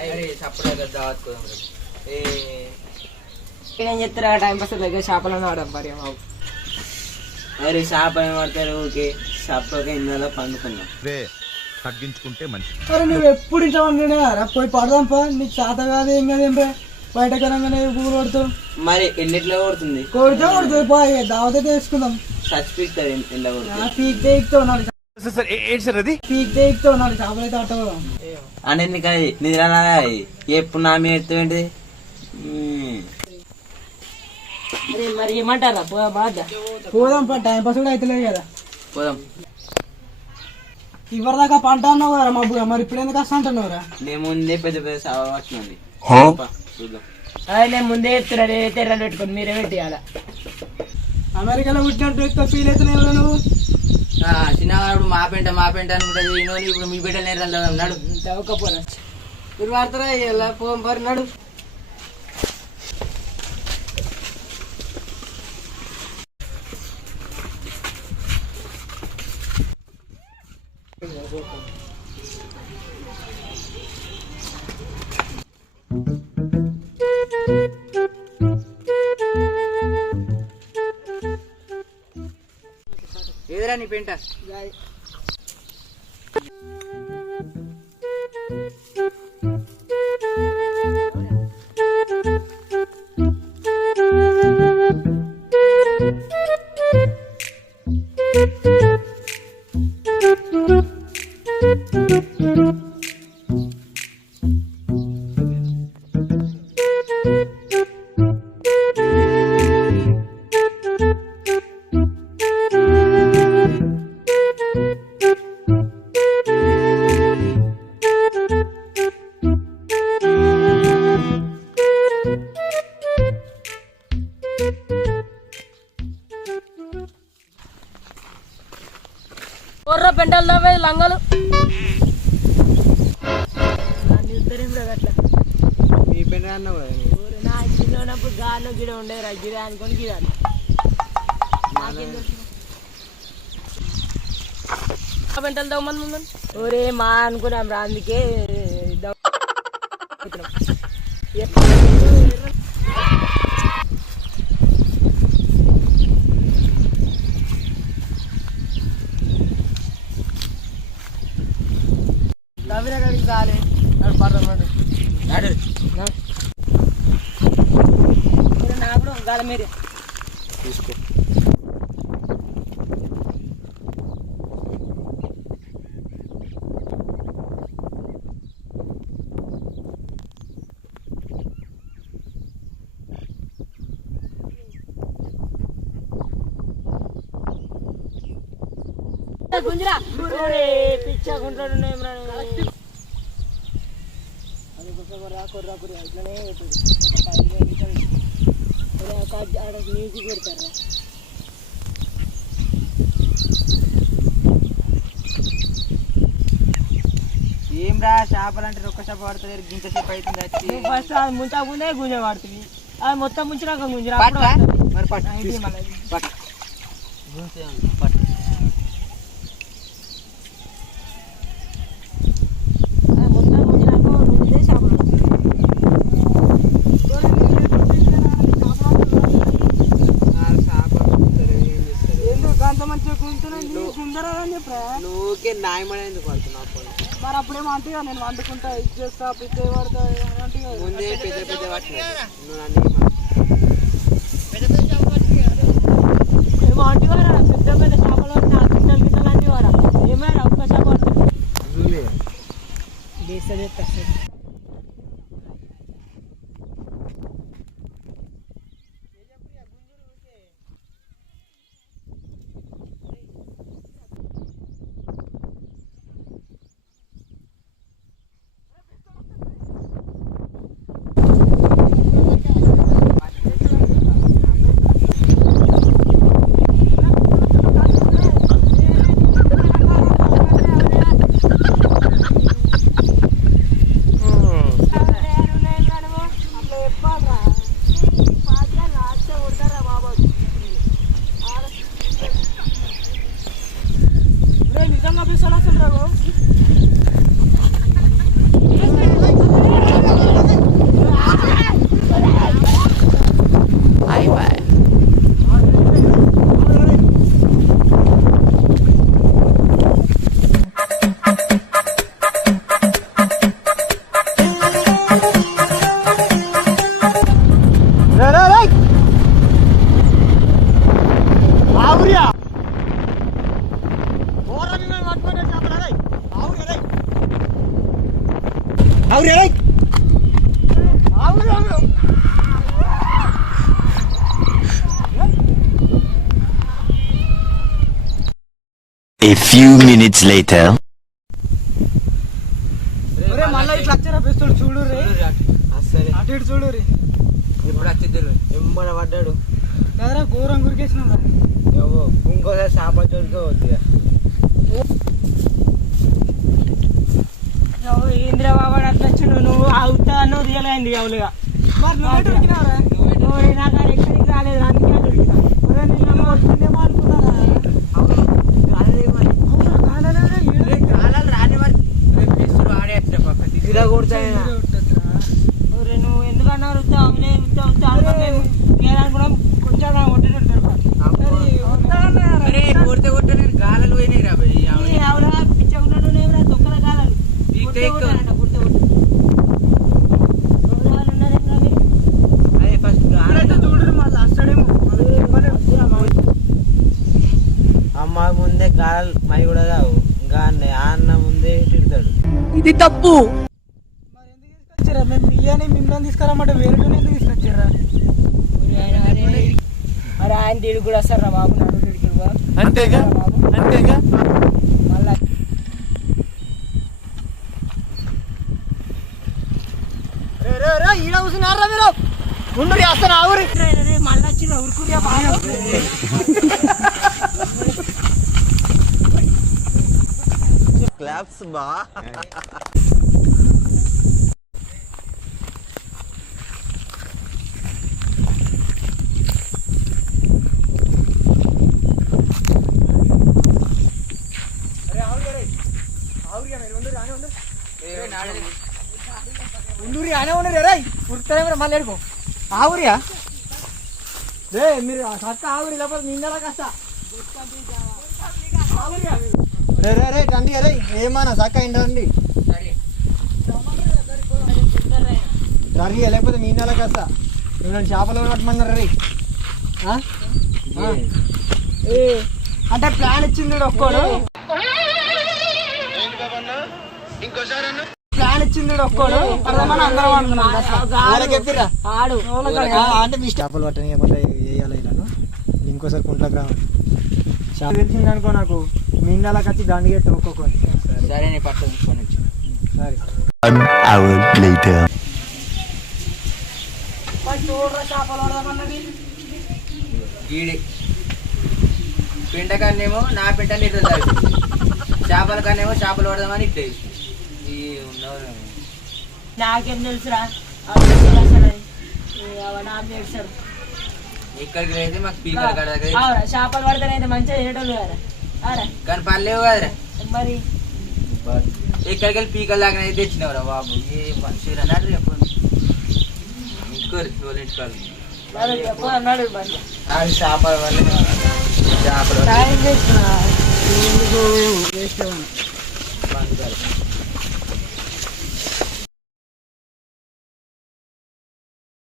అరే చప్పుడు దావత్ ఏం చెప్తారా టైం పాస్ దగ్గర చేపలను ఆడం మరి బాబు. అరే చేప పడతారు ఓకే చేపకి ఇందులో పండుకున్నాం తగ్గించుకుంటే మంచిది. అరే నువ్వు ఎప్పుడు ఇంట్లో వండినా పోయి పడదాం పా, నీకు చేత కాదు ఏం కాదు ఏం రా, బయట కనంగానే పువ్వులు కొడుతావు. మరి ఎన్నిట్లో కొడుతుంది కొడితే కొడుతుంది పా, దావతే తీసుకుందాం. చచ్చిపిస్తారు ఎంట్లో కొడుతుంది పీక్తే ఎక్కుతావు నాలుగు, పీక్తే ఎక్కుతావు నాలుగు చేపలు అయితే అట్టవు. అనేది కాదు నిద్ర ఎప్పుడు నా మీద ఎత్తువేంటిది అరే మరి ఏమంటారా బాధ పోదాం పా, టైం పాస్ కూడా అవుతలేదు కదా. పోదాం ఇవ్వరదాకా పంట అన్నావు కదా మబ్బుగా, మరి ఇప్పుడు ఎందుకు వస్తా అంటున్నావురా? నేను ముందే పెద్ద పెద్ద సభ వచ్చినది చూద్దాం. అదే నేను ముందే చెప్తున్నా, నేనైతే ఎర్రలు పెట్టుకోండి మీరే పెట్టియాల. అమెరికాలో పుట్టినట్టు ఎక్కువ ఫీల్ అవుతున్నావు నువ్వు. చిన్నప్పుడు మా పెంట అనుకుంటుంది ఇప్పుడు మీ బిడ్డలు నేర్చుకుంటాం నాడు చౌకపోరా మీరు వాడతారా ఇలా పోం పరినాడు. ఏదిరా నీ పెంట కొర్ర పెంటలు దావే లంగలు అట్లా మీ పెంట అన్నావు కదా నువ్వు. నా చిన్నప్పుడు గాల్లో గిడ ఉండేది రా, గిడ అనుకొని గిడాలి. పెంటలు దవ్వమంది ఉందని ఓరే మా అనుకున్నాం రా, అందుకే నవ్విన కాడికి చాలే నడు పడదాం నడు. నాకు గాలి మీరే తీసుకో. గుంజరా పిచ్చకుంటాడు మ్యూజిక్ పెడతారా. ఏం రా చేపలు అంటే ఒక్క చేప పడుతుంది గింత సేపు అవుతుంది వచ్చి ఫస్ట్ అది ముంచకుందే గుంజ పడుతుంది, అది మొత్తం ముంచినాక గుంజరా మరి పట్టు పట్టు మొత్తం ముంచినాక గుంజే చేపలు. ఎందుకు అంత మంచిగా గుంతున్నాయి గుందరా అని చెప్పరా? నువ్వుకే న్యాయమని ఎందుకు పడుతున్నావు మరి అప్పుడేమో అంటే నేను వండుకుంటా ఇది చేస్తా పిచ్చ పడతా అంటే ముందే పెద్ద పెద్ద పట్టినావు నువ్వు నన్ను ఏమో అంటివారా పెద్ద పెద్ద చేపలు గిట్టలు గిట్టలు అంటివారా, ఏమైనా ఒక్క చేప పడుతుంది వేస్తుంది. A few minutes later. మళ్ళీ ఇట్లా వచ్చారా పిస్తుడు చూడు రే అసలే అటు ఇటు చూడు రే ఇప్పుడు వచ్చిద్దరు ఎంబడ పడ్డాడు కదరా ఘోరం గురికేసినాం రా ఇంకోసారి చేపల చోటుకే వద్దు ఇందిరా బాబు అట్లా వచ్చిండు నువ్వు అవుతా అన్నావు రియల్ అయింది అవులుగా మరి నువ్వు ఎటు ఉరికినావురా? నువ్వు నాకు ఎక్కడికి రాలేదు అందుకే దొరికినా ఒరే నిన్ను వచ్చిందేమో అనుకున్నారా అవునా కాలేదురా, ఈడ కాలాలు రాని మరి ఆడేస్తా పక్క ఇలా కొడతాయినా ఉంటుందిరా. ఒరే నువ్వు ఎందుకన్నా అవులే అనుకున్నాం కొంచెం కొట్టినట్టు మరి ఉంటానన్నారా? అరే కొడితే కొట్టే నేను గాలాలు పోయినాయి రా భయ్. అవునా పిచ్చకున్నాడు నేను తొక్కల కాలాలు పీక్తే ఎక్కువ. అదే ఫస్ట్ ఇక్కడైతే చూడుర్రి, మళ్ళీ వస్తాడేమో. అమ్మ ముందే గాలి మై కూడా కావు గాన్ని అన్న ముందే తిడతాడు మరి ఎందుకు తీసుకొచ్చారా? మేము బియ్యాన్ని మిమ్మల్ని తీసుకురామంటే వేరే ఎందుకు తీసుకొచ్చారా? అరే ఆయన తిరిగి కూడా వస్తారా బాబు నడు తిరిగి అంతేగా అంతేగా మళ్ళా ఈడ కూర్చున్నారా మీరు? ఉండు చేస్తాను ఆవురి. మళ్ళీ వచ్చిన ఉరుకుడియా బాబు Claps ba? ఉండూరి అనే ఉండరు రే ఉరుకుతారేమో మళ్ళీ ఎడుకో ఆవురియా రే మీరు సక్క ఆవురి లేకపోతే నిన్నలా కష్ట రే రే రే రండి రే ఏమన్నా సక్క ఇండి రరి లేకపోతే మీ నెల కష్ట నేను చేపలు పట్టమన్నారు రే అంటే ప్లాన్ ఇచ్చింది ఒక్కోడు ప్లాన్ ఇచ్చింది ఒక్కోడు అర్థమని అందరం అనుకున్నాం చెప్పిరా ఆడు అంటే మీ చేపలు పట్టనియకుండా వేయాలి ఇలా ఇంకోసారి కుంట్లోకి రావాలి చేప తెలిసింది అనుకో నాకు మీ నెలకు వచ్చి గండి గట్టి ఒక్కొక్కని సరే నీ పట్టు తీసుకొని వచ్చి సరే 1 hour later. చేపలు పడదామన్నది గీడి పిండ కన్నేమో నా పిండ నిర్ధారి చేపల కన్నేమో చేపలు పడదామని ఇట్టే ఈ ఉన్నవారు నాకేం తెలుసురా నాకు తెలుసాడు ఇక్కడికి అయితే మాకు స్పీకర్ కాడ దగ్గర అవురా చేపలు పడితేనైతే మంచిగా తినేటోళ్ళు కదా అరే కానీ పర్లేవు కదరా మరి ఇక్కడికి వెళ్ళి పీకల దాకా అయితే తెచ్చినవరా బాబు ఏ మనుషులు అన్నాడు రేపు ఇంకోరు వాళ్ళ ఇంటికాడు మరి ఎప్పుడు అన్నాడు మరి అది చేపల వల్ల చేపలు టైం వేస్ట్ వేస్ట్